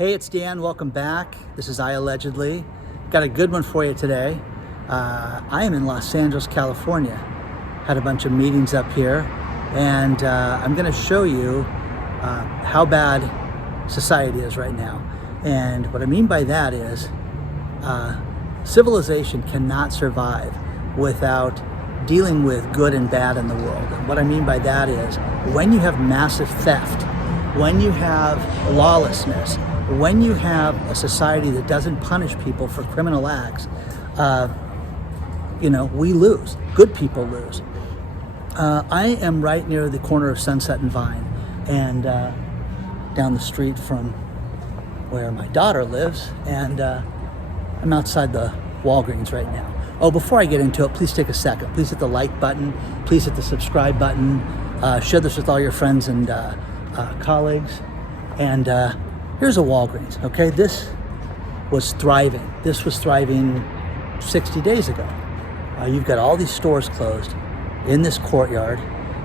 Hey, it's Dan. Welcome back. This is iAllegedly. Got a good one for you today. I am in Los Angeles, California. Had a bunch of meetings up here, and I'm going to show you how bad society is right now. And what I mean by that is civilization cannot survive without dealing with good and bad in the world. And what I mean by that is when you have massive theft, when you have lawlessness, when you have a society that doesn't punish people for criminal acts, we lose. Good people lose. I am right near the corner of Sunset and Vine, and down the street from where my daughter lives, and I'm outside the Walgreens right now. Oh, before I get into it, please take a second. Please hit the like button. Please hit the subscribe button. Share this with all your friends and colleagues. And here's a Walgreens, okay? This was thriving. This was thriving 60 days ago. You've got all these stores closed in this courtyard,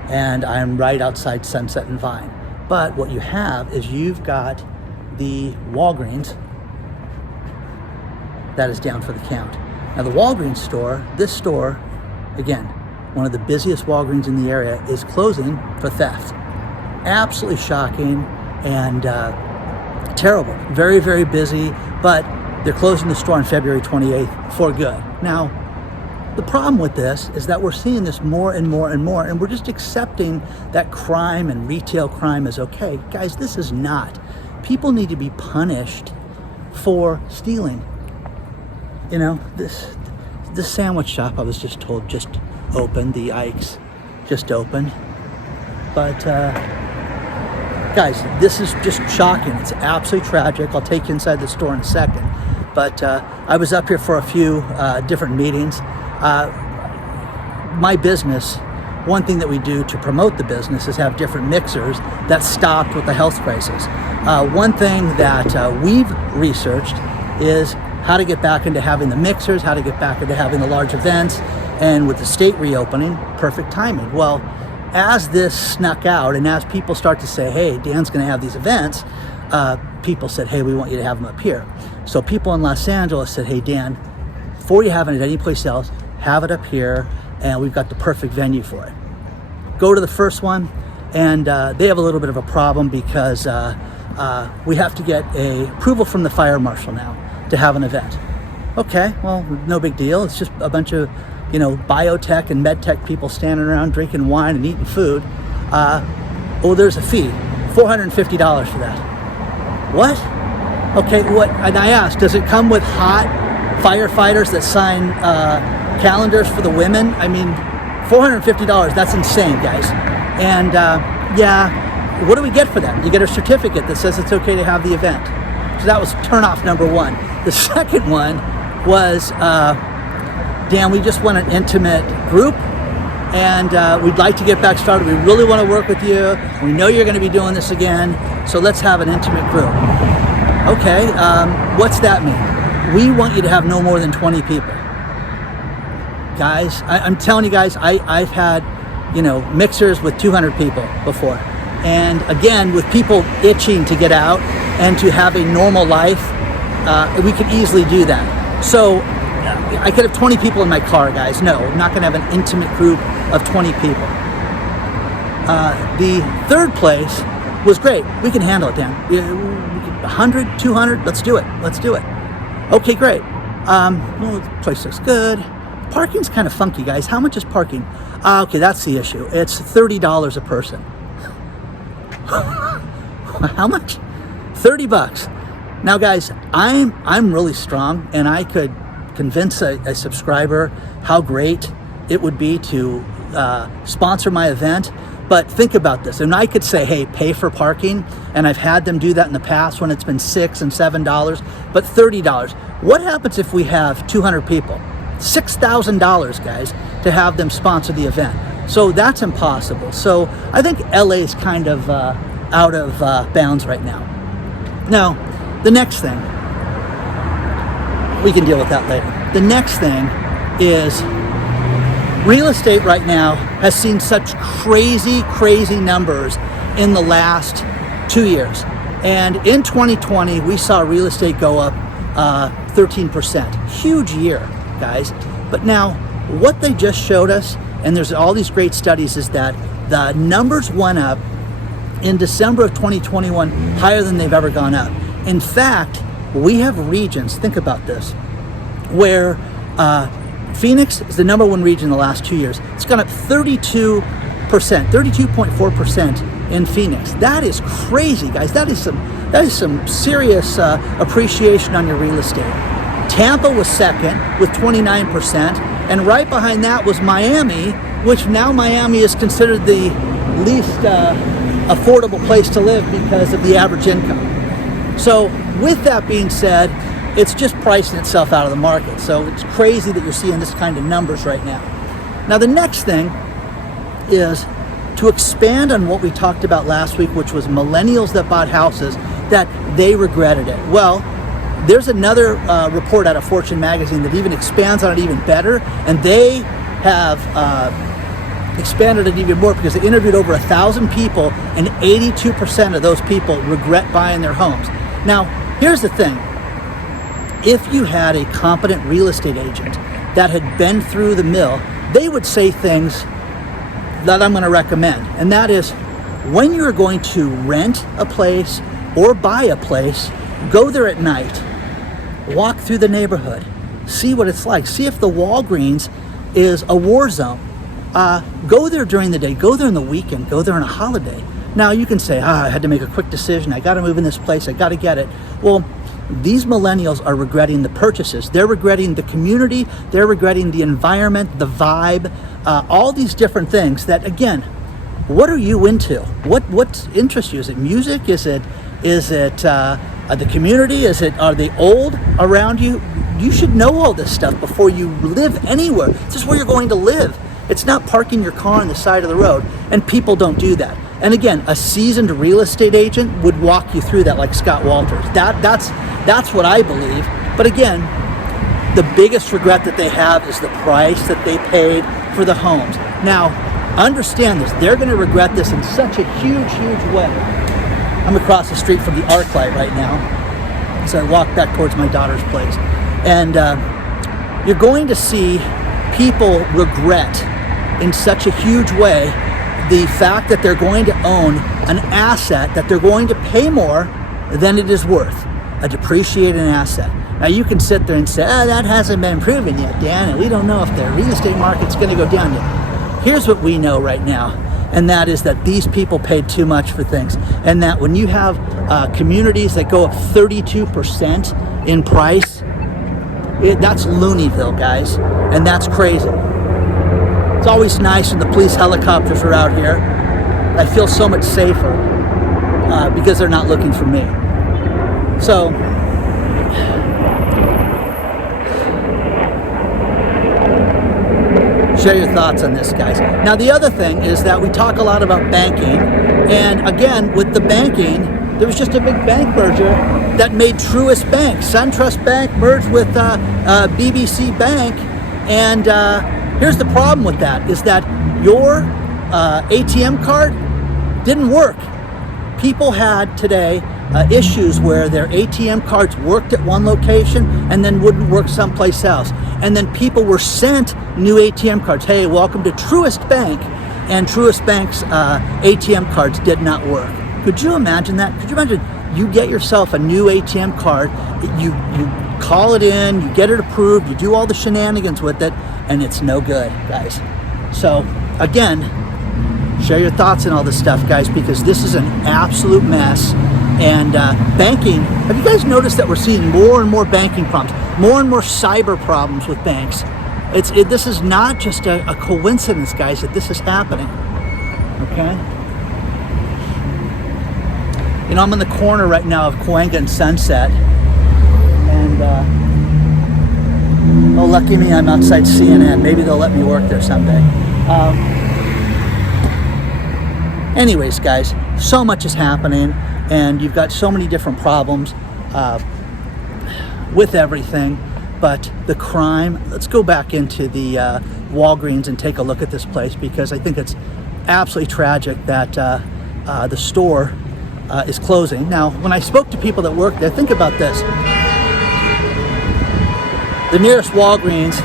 and I'm right outside Sunset and Vine. But what you have is you've got the Walgreens that is down for the count. Now the Walgreens store, this store, again, one of the busiest Walgreens in the area, is closing for theft. Absolutely shocking and terrible. Very, very busy, but they're closing the store on February 28th for good. Now, the problem with this is that we're seeing this more and more and more, and we're just accepting that crime and retail crime is okay. Guys, this is not. People need to be punished for stealing. You know, this sandwich shop I was just told just opened, the Ike's just opened. But guys, this is just shocking. It's absolutely tragic. I'll take you inside the store in a second. But I was up here for a few different meetings. My business, one thing that we do to promote the business is have different mixers that stopped with the health crisis. One thing that we've researched is how to get back into having the mixers, how to get back into having the large events, and with the state reopening, perfect timing. Well, as this snuck out and as people start to say, hey, Dan's going to have these events, people said, hey, we want you to have them up here. So people in Los Angeles said, hey, Dan, before you have it any place else, have it up here, and we've got the perfect venue for it. Go to the first one, and they have a little bit of a problem because we have to get a approval from the fire marshal now to have an event. Okay, well, no big deal. It's just a bunch of, biotech and medtech people standing around drinking wine and eating food. There's a fee, $450 for that. What? Okay, what? And I asked, does it come with hot firefighters that sign calendars for the women? I mean, $450, that's insane, guys. And what do we get for that? You get a certificate that says it's okay to have the event. So that was turnoff number one. The second one was, Dan, we just want an intimate group, and we'd like to get back started. We really want to work with you. We know you're going to be doing this again, so let's have an intimate group. Okay, what's that mean? We want you to have no more than 20 people. Guys, I'm telling you guys, I've had, mixers with 200 people before. And again, with people itching to get out and to have a normal life, we could easily do that. So I could have 20 people in my car, guys. No, I'm not going to have an intimate group of 20 people. The third place was great. We can handle it, Dan. 100, 200, let's do it. Let's do it. Okay, great. Well, the place looks good. Parking's kind of funky, guys. How much is parking? Okay, that's the issue. It's $30 a person. How much? $30. Now, guys, I'm really strong, and I could convince a subscriber how great it would be to sponsor my event. But think about this, and I could say, hey, pay for parking, and I've had them do that in the past when it's been $6 and $7, but $30. What happens if we have 200 people? $6,000, guys, to have them sponsor the event. So that's impossible. So I think LA is kind of out of bounds right now. Now, the next thing, we can deal with that later. The next thing is real estate right now has seen such crazy numbers in the last 2 years. And in 2020, we saw real estate go up 13%. Huge year, guys. But now, what they just showed us, and there's all these great studies, is that the numbers went up in December of 2021 higher than they've ever gone up. In fact, we have regions, think about this, where Phoenix is the number one region in the last 2 years. It's gone up 32.4% in Phoenix. That is crazy, guys. That is some serious appreciation on your real estate. Tampa was second with 29%, and right behind that was Miami, which now Miami is considered the least affordable place to live because of the average income. So with that being said, it's just pricing itself out of the market. So it's crazy that you're seeing this kind of numbers right now. Now the next thing is to expand on what we talked about last week, which was millennials that bought houses, that they regretted it. Well, there's another report out of Fortune magazine that even expands on it even better, and they have expanded it even more because they interviewed over 1,000 people, and 82% of those people regret buying their homes. Now, here's the thing. If you had a competent real estate agent that had been through the mill, they would say things that I'm going to recommend. And that is, when you're going to rent a place or buy a place, go there at night, walk through the neighborhood, see what it's like, see if the Walgreens is a war zone. Go there during the day, go there on the weekend, go there on a holiday. Now you can say, I had to make a quick decision, I got to move in this place, I got to get it. Well, these millennials are regretting the purchases. They're regretting the community. They're regretting the environment, the vibe, all these different things that, again, what are you into? What interests you? Is it music? Is it the community? Are they old around you? You should know all this stuff before you live anywhere. This is where you're going to live. It's not parking your car on the side of the road, and people don't do that. And again, a seasoned real estate agent would walk you through that, like Scott Walters. That's what I believe. But again, the biggest regret that they have is the price that they paid for the homes. Now, understand this. They're going to regret this in such a huge, huge way. I'm across the street from the ArcLight right now, so I walk back towards my daughter's place. And you're going to see people regret in such a huge way the fact that they're going to own an asset that they're going to pay more than it is worth, a depreciating asset. Now you can sit there and say, that hasn't been proven yet, Dan, and we don't know if the real estate market's going to go down yet. Here's what we know right now, and that is that these people paid too much for things, and that when you have communities that go up 32% in price, that's Looneyville, guys, and that's crazy. It's always nice when the police helicopters are out here. I feel so much safer because they're not looking for me. So, share your thoughts on this, guys. Now, the other thing is that we talk a lot about banking, and again, with the banking, there was just a big bank merger that made Truist Bank. SunTrust Bank merged with BBC Bank, and here's the problem with that, is that your ATM card didn't work. People had today issues where their ATM cards worked at one location and then wouldn't work someplace else. And then people were sent new ATM cards. Hey, welcome to Truist Bank. And Truist Bank's ATM cards did not work. Could you imagine that? Could you imagine you get yourself a new ATM card, you call it in, you get it approved, you do all the shenanigans with it, and it's no good, guys. So again, share your thoughts on all this stuff, guys, because this is an absolute mess. And banking, have you guys noticed that we're seeing more and more banking problems, more and more cyber problems with banks? This is not just a coincidence, guys, that this is happening, okay? You know, I'm in the corner right now of Cahuenga and Sunset, and oh, lucky me, I'm outside CNN. Maybe they'll let me work there someday. Anyways, guys, so much is happening, and you've got so many different problems with everything. But the crime, let's go back into the Walgreens and take a look at this place, because I think it's absolutely tragic that the store is closing. Now, when I spoke to people that work there, think about this. The nearest Walgreens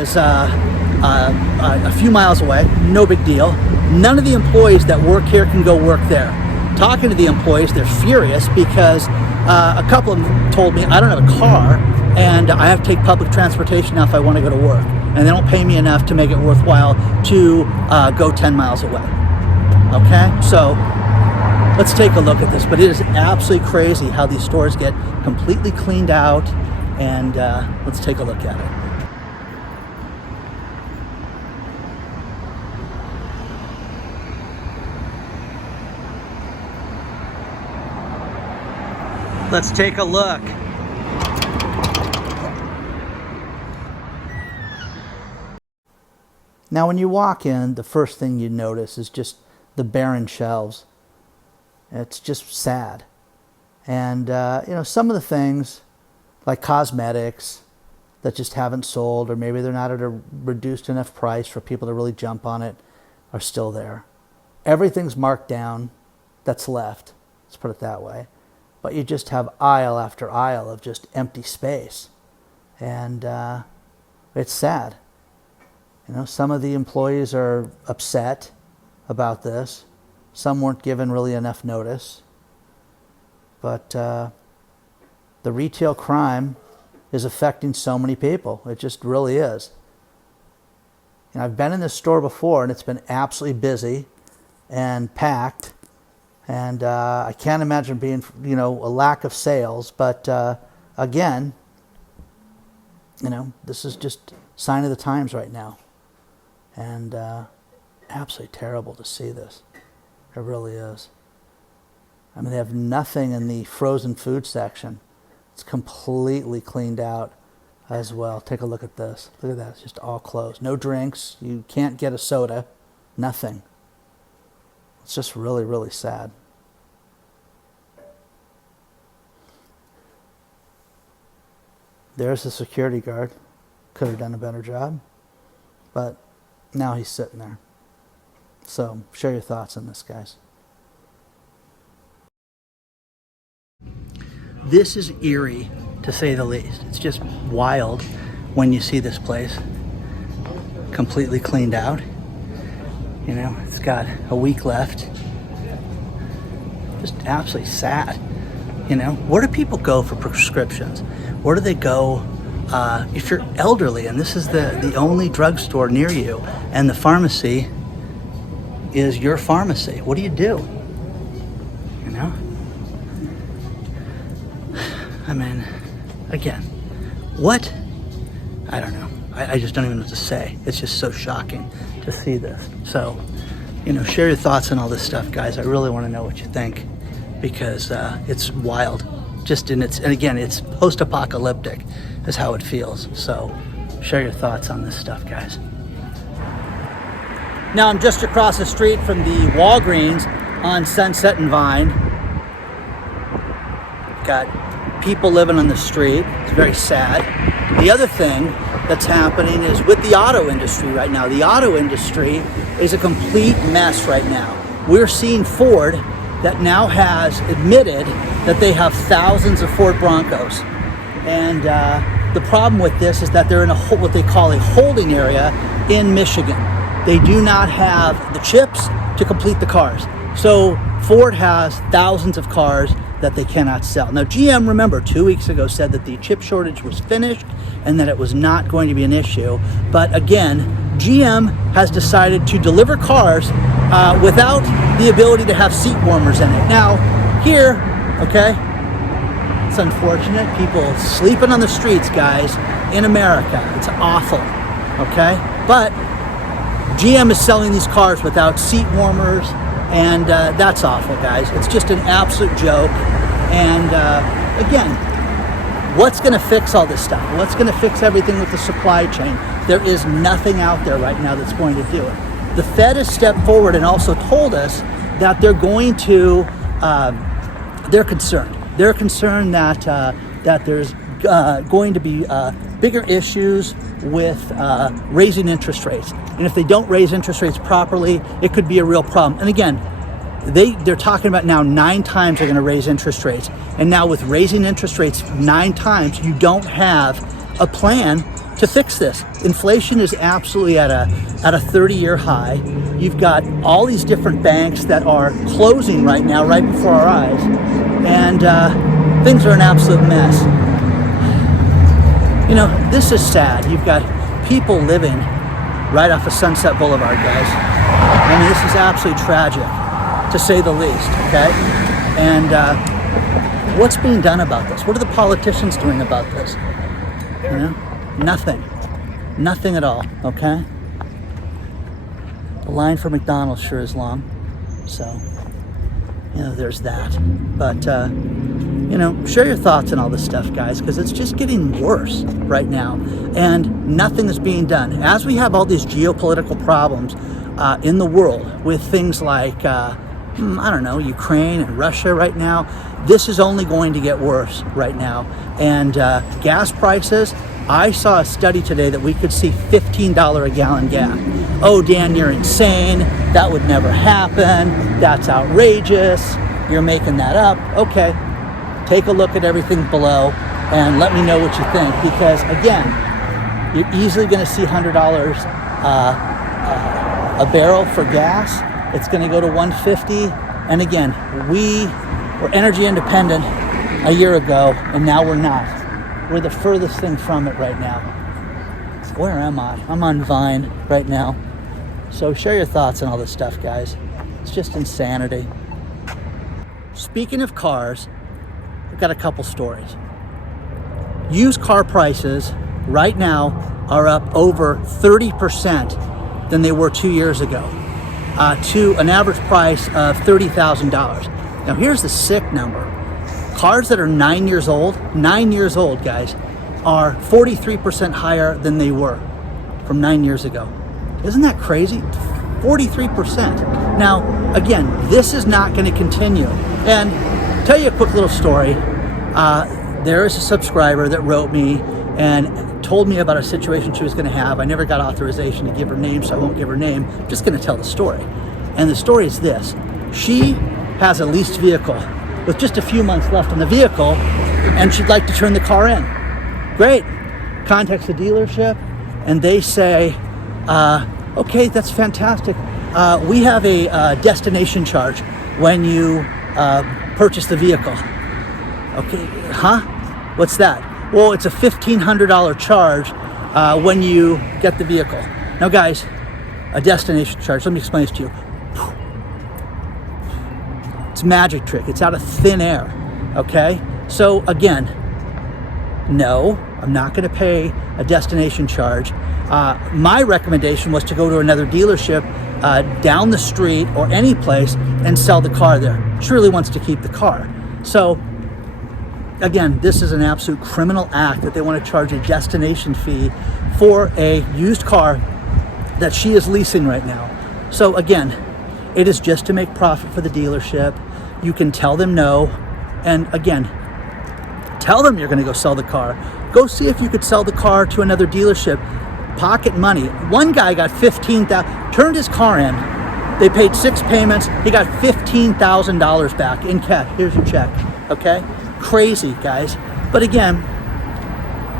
is a few miles away, no big deal. None of the employees that work here can go work there. Talking to the employees, they're furious because a couple of them told me, I don't have a car and I have to take public transportation now if I want to go to work. And they don't pay me enough to make it worthwhile to go 10 miles away. Okay, so let's take a look at this. But it is absolutely crazy how these stores get completely cleaned out, and let's take a look at it. Let's take a look. Now, when you walk in, the first thing you notice is just the barren shelves. It's just sad. And, some of the things, like cosmetics, that just haven't sold, or maybe they're not at a reduced enough price for people to really jump on it, are still there. Everything's marked down that's left, let's put it that way. But you just have aisle after aisle of just empty space. And it's sad. Some of the employees are upset about this. Some weren't given really enough notice. But the retail crime is affecting so many people. It just really is. I've been in this store before, and it's been absolutely busy and packed. And I can't imagine being, a lack of sales. But again, this is just sign of the times right now. And absolutely terrible to see this. It really is. I mean, they have nothing in the frozen food section. It's completely cleaned out as well. Take a look at this. Look at that. It's just all closed. No drinks. You can't get a soda. Nothing. It's just really, really sad. There's the security guard. Could have done a better job. But now he's sitting there. So share your thoughts on this, guys. This is eerie, to say the least. It's just wild when you see this place completely cleaned out. It's got a week left. Just absolutely sad. Where do people go for prescriptions? Where do they go if you're elderly and this is the only drugstore near you and the pharmacy is your pharmacy? What do you do? I mean, again, what? I don't know. I just don't even know what to say. It's just so shocking to see this. So, share your thoughts on all this stuff, guys. I really want to know what you think because it's wild. And again, it's post-apocalyptic is how it feels. So share your thoughts on this stuff, guys. Now I'm just across the street from the Walgreens on Sunset and Vine. Got people living on the street. It's very sad. The other thing that's happening is with the auto industry right now. The auto industry is a complete mess right now. We're seeing Ford that now has admitted that they have thousands of Ford Broncos. And the problem with this is that they're in what they call a holding area in Michigan. They do not have the chips to complete the cars. So Ford has thousands of cars that they cannot sell. Now GM, remember, 2 weeks ago said that the chip shortage was finished and that it was not going to be an issue. But again, GM has decided to deliver cars without the ability to have seat warmers in it. Now, here, okay, it's unfortunate. People sleeping on the streets, guys, in America. It's awful, okay? But GM is selling these cars without seat warmers, and that's awful, guys. It's just an absolute joke. And again, what's going to fix all this stuff? What's going to fix everything with the supply chain? There is nothing out there right now that's going to do it. The Fed has stepped forward and also told us that they're going to, they're concerned. They're concerned that that there's going to be bigger issues with raising interest rates. And if they don't raise interest rates properly, it could be a real problem. And again, they're talking about now 9 times they're going to raise interest rates. And now with raising interest rates 9 times, you don't have a plan to fix this. Inflation is absolutely at a 30-year high. You've got all these different banks that are closing right now, right before our eyes. And things are an absolute mess. You know, this is sad. You've got people living right off of Sunset Boulevard, guys. I mean, this is absolutely tragic, to say the least, okay? And what's being done about this? What are the politicians doing about this? You know, nothing. Nothing at all, okay? The line for McDonald's sure is long. So, you know, there's that. But, you know, share your thoughts on all this stuff, guys, because it's just getting worse right now. And nothing is being done. As we have all these geopolitical problems in the world with things like, I don't know, Ukraine and Russia right now, this is only going to get worse right now. And gas prices, I saw a study today that we could see $15 a gallon gas. Oh, Dan, you're insane. That would never happen. That's outrageous. You're making that up. Okay, take a look at everything below and let me know what you think. Because again, you're easily going to see $100 a barrel for gas. It's going to go to $150. And again, we were energy independent a year ago, and now we're not. We're the furthest thing from it right now. Where am I? I'm on Vine right now. So share your thoughts on all this stuff, guys. It's just insanity. Speaking of cars, I've got a couple stories. Used car prices right now are up over 30% than they were 2 years ago, to an average price of $30,000. Now here's the sick number. Cars that are 9 years old, guys, are 43% higher than they were from 9 years ago. Isn't that crazy? 43%. Now, again, this is not going to continue. And tell you a quick little story. There is a subscriber that wrote me and told me about a situation she was going to have. I never got authorization to give her name, so I won't give her name. I'm just going to tell the story. And the story is this. She has a leased vehicle with just a few months left on the vehicle, and she'd like to turn the car in. Great. Contacts the dealership, and they say, okay, that's fantastic. We have a destination charge when you purchase the vehicle. Okay, huh? What's that? Well, it's a $1,500 charge when you get the vehicle. Now, guys, a destination charge, let me explain this to you. It's a magic trick. It's out of thin air, okay? So again, no, I'm not going to pay a destination charge. My recommendation was to go to another dealership down the street or any place and sell the car there. She really wants to keep the car. So again, this is an absolute criminal act that they want to charge a destination fee for a used car that she is leasing right now. So again, it is just to make profit for the dealership. You can tell them no. And again, tell them you're going to go sell the car. Go see if you could sell the car to another dealership. Pocket money. One guy got $15,000, turned his car in. They paid 6 payments. He got $15,000 back in cash. Here's your check. Okay? Crazy, guys. But again,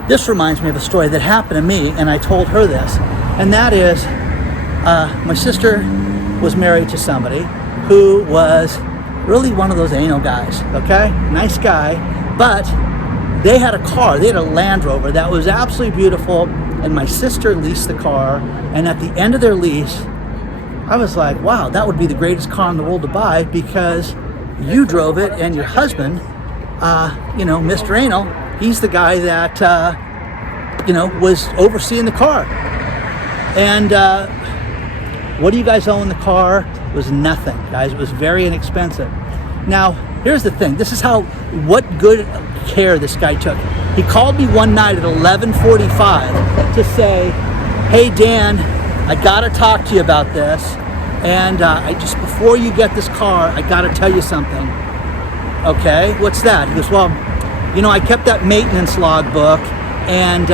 this reminds me of a story that happened to me, and I told her this. And that is, my sister was married to somebody who was really one of those anal guys, okay? Nice guy, but they had a car, they had a Land Rover that was absolutely beautiful, and my sister leased the car, and at the end of their lease, I was like, wow, that would be the greatest car in the world to buy because you drove it, and your husband, Mr. Anal, he's the guy that, was overseeing the car. And what do you guys owe in the car? It was nothing, guys. It was very inexpensive. Now, here's the thing. This is what good care this guy took. He called me one night at 11:45 to say, hey, Dan, I got to talk to you about this. And before you get this car, I got to tell you something. Okay, what's that? He goes, well, I kept that maintenance log book, and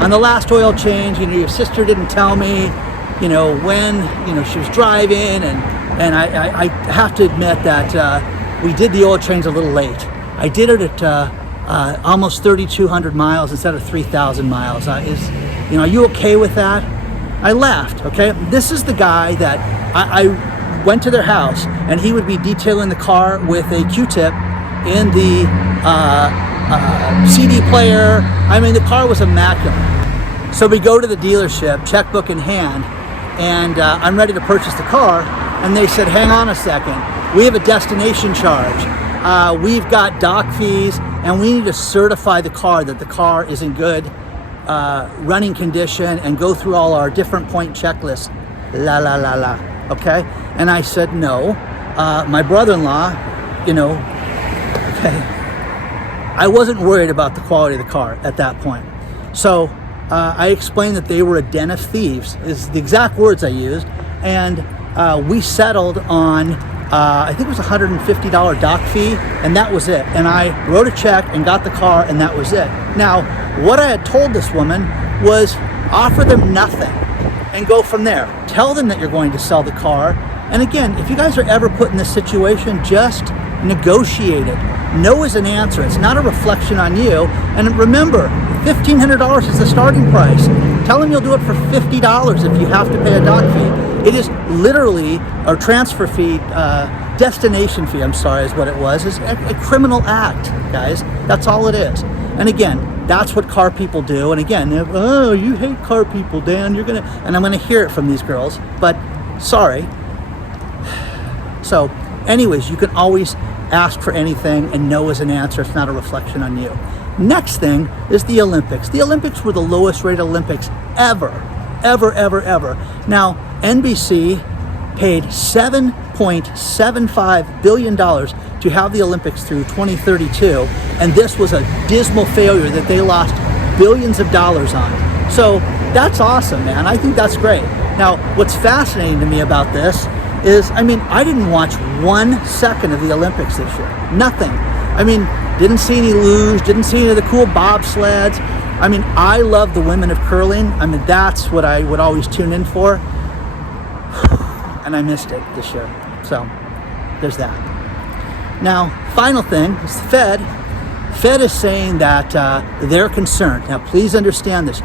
on the last oil change, your sister didn't tell me, when, she was driving, and I have to admit that we did the oil change a little late. I did it at almost 3,200 miles instead of 3,000 miles. Are you okay with that? I laughed, okay? This is the guy that I went to their house, and he would be detailing the car with a Q-tip in the CD player. I mean, the car was immaculate. So we go to the dealership, checkbook in hand, and I'm ready to purchase the car, and they said, hang on a second, we have a destination charge. We've got dock fees, and we need to certify the car that the car is in good running condition and go through all our different point checklists. Okay? And I said, no. My brother-in-law, okay, I wasn't worried about the quality of the car at that point. So I explained that they were a den of thieves, is the exact words I used, and we settled on I think it was $150 dock fee, and that was it. And I wrote a check and got the car, and that was it. Now, what I had told this woman was offer them nothing and go from there. Tell them that you're going to sell the car. And again, if you guys are ever put in this situation, just negotiate it. No is an answer. It's not a reflection on you. And remember, $1,500 is the starting price. Tell them you'll do it for $50 if you have to pay a dock fee. It is literally, or transfer fee, destination fee, I'm sorry, is what it was, is a criminal act, guys. That's all it is. And again, that's what car people do. And again, oh, you hate car people, Dan. And I'm gonna hear it from these girls, but sorry. So anyways, you can always ask for anything, and no is an answer. It's not a reflection on you. Next thing is the Olympics. The Olympics were the lowest rated Olympics ever. Now, NBC paid $7.75 billion to have the Olympics through 2032, and this was a dismal failure that they lost billions of dollars on. So that's awesome, man. I think that's great. Now, what's fascinating to me about this is, I didn't watch 1 second of the Olympics this year. Nothing. Didn't see any luge, didn't see any of the cool bobsleds. I love the women of curling. That's what I would always tune in for. And I missed it this year. So there's that. Now, final thing is the Fed. Fed is saying that they're concerned. Now, please understand this.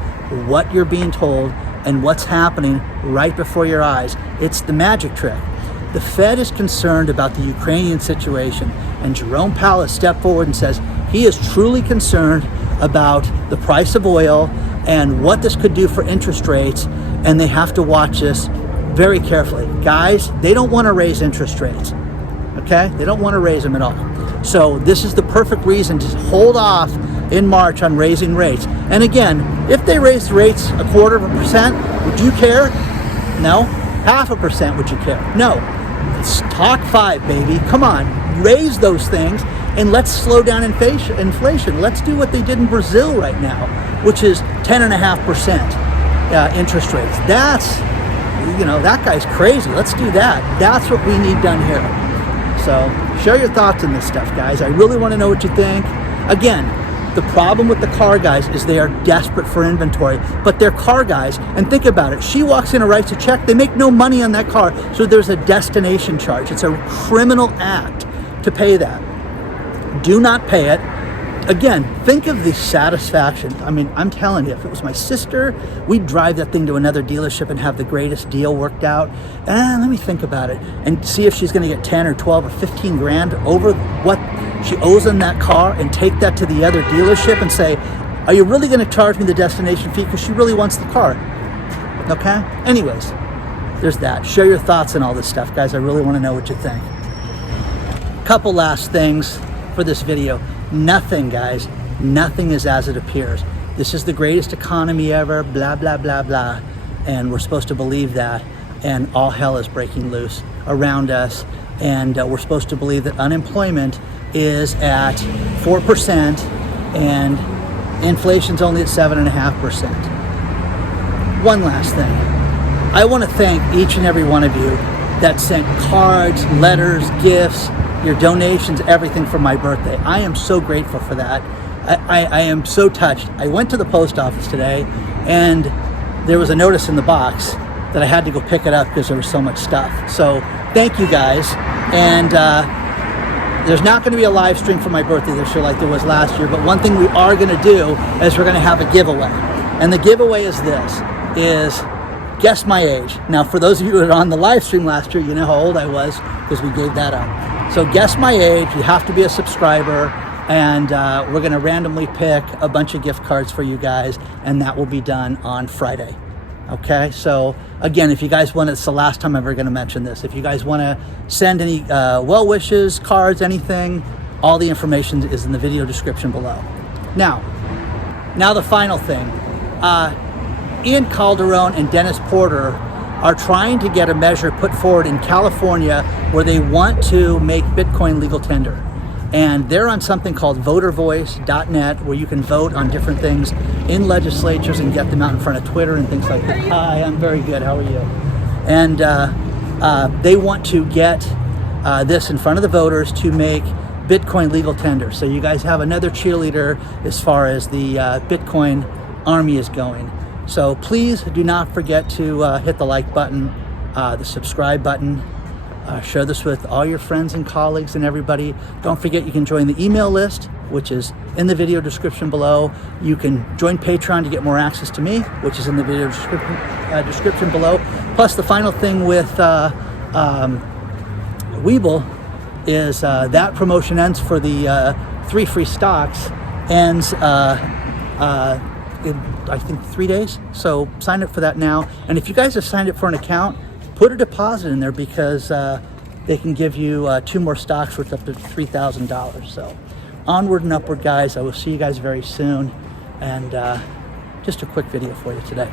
What you're being told and what's happening right before your eyes, it's the magic trick. The Fed is concerned about the Ukrainian situation, and Jerome Powell has stepped forward and says he is truly concerned about the price of oil and what this could do for interest rates, and they have to watch this very carefully. Guys, they don't want to raise interest rates, okay? They don't want to raise them at all. So this is the perfect reason to hold off in March on raising rates. And again, if they raised rates 0.25%, would you care? No. 0.5%, would you care? No. It's talk 5, baby. Come on, raise those things, and let's slow down inflation. Let's do what they did in Brazil right now, which is 10.5% interest rates. That's, that guy's crazy. Let's do that. That's what we need done here. So share your thoughts on this stuff, guys. I really want to know what you think. Again, the problem with the car guys is they are desperate for inventory, but they're car guys. And think about it. She walks in and writes a check. They make no money on that car. So there's a destination charge. It's a criminal act to pay that. Do not pay it. Again, think of the satisfaction. I'm telling you, if it was my sister, we'd drive that thing to another dealership and have the greatest deal worked out. And let me think about it and see if she's going to get 10 or 12 or 15 grand over what she owes on that car, and take that to the other dealership and say, are you really going to charge me the destination fee because she really wants the car? Okay? Anyways, there's that. Share your thoughts on all this stuff, guys. I really want to know what you think. Couple last things for this video. Nothing, guys, nothing is as it appears. This is the greatest economy ever, blah, blah, blah, blah. And we're supposed to believe that. And all hell is breaking loose around us. And we're supposed to believe that unemployment is at 4% and inflation's only at 7.5%. One last thing. I want to thank each and every one of you that sent cards, letters, gifts, your donations, everything for my birthday. I am so grateful for that. I am so touched. I went to the post office today, and there was a notice in the box that I had to go pick it up because there was so much stuff. So thank you guys. And there's not going to be a live stream for my birthday this year like there was last year, but one thing we are going to do is we're going to have a giveaway. And the giveaway is guess my age. Now, for those of you who were on the live stream last year, you know how old I was because we gave that up. So guess my age. You have to be a subscriber, and we're going to randomly pick a bunch of gift cards for you guys, and that will be done on Friday. Okay, so again, if you guys want, it's the last time I'm ever going to mention this. If you guys want to send any well wishes, cards, anything, all the information is in the video description below. Now the final thing. Ian Calderon and Dennis Porter are trying to get a measure put forward in California where they want to make Bitcoin legal tender. And they're on something called votervoice.net, where you can vote on different things in legislatures and get them out in front of Twitter and things like that. Hi, I'm very good. How are you? And they want to get this in front of the voters to make Bitcoin legal tender. So you guys have another cheerleader as far as the Bitcoin army is going. So please do not forget to hit the like button, the subscribe button. Share this with all your friends and colleagues and everybody. Don't forget you can join the email list, which is in the video description below. You can join Patreon to get more access to me, which is in the video description below. Plus, the final thing with Webull is that promotion ends for the 3 free stocks, ends in, I think, 3 days. So sign up for that now. And if you guys have signed up for an account, put a deposit in there because they can give you 2 more stocks worth up to $3,000. So onward and upward, guys. I will see you guys very soon. And just a quick video for you today.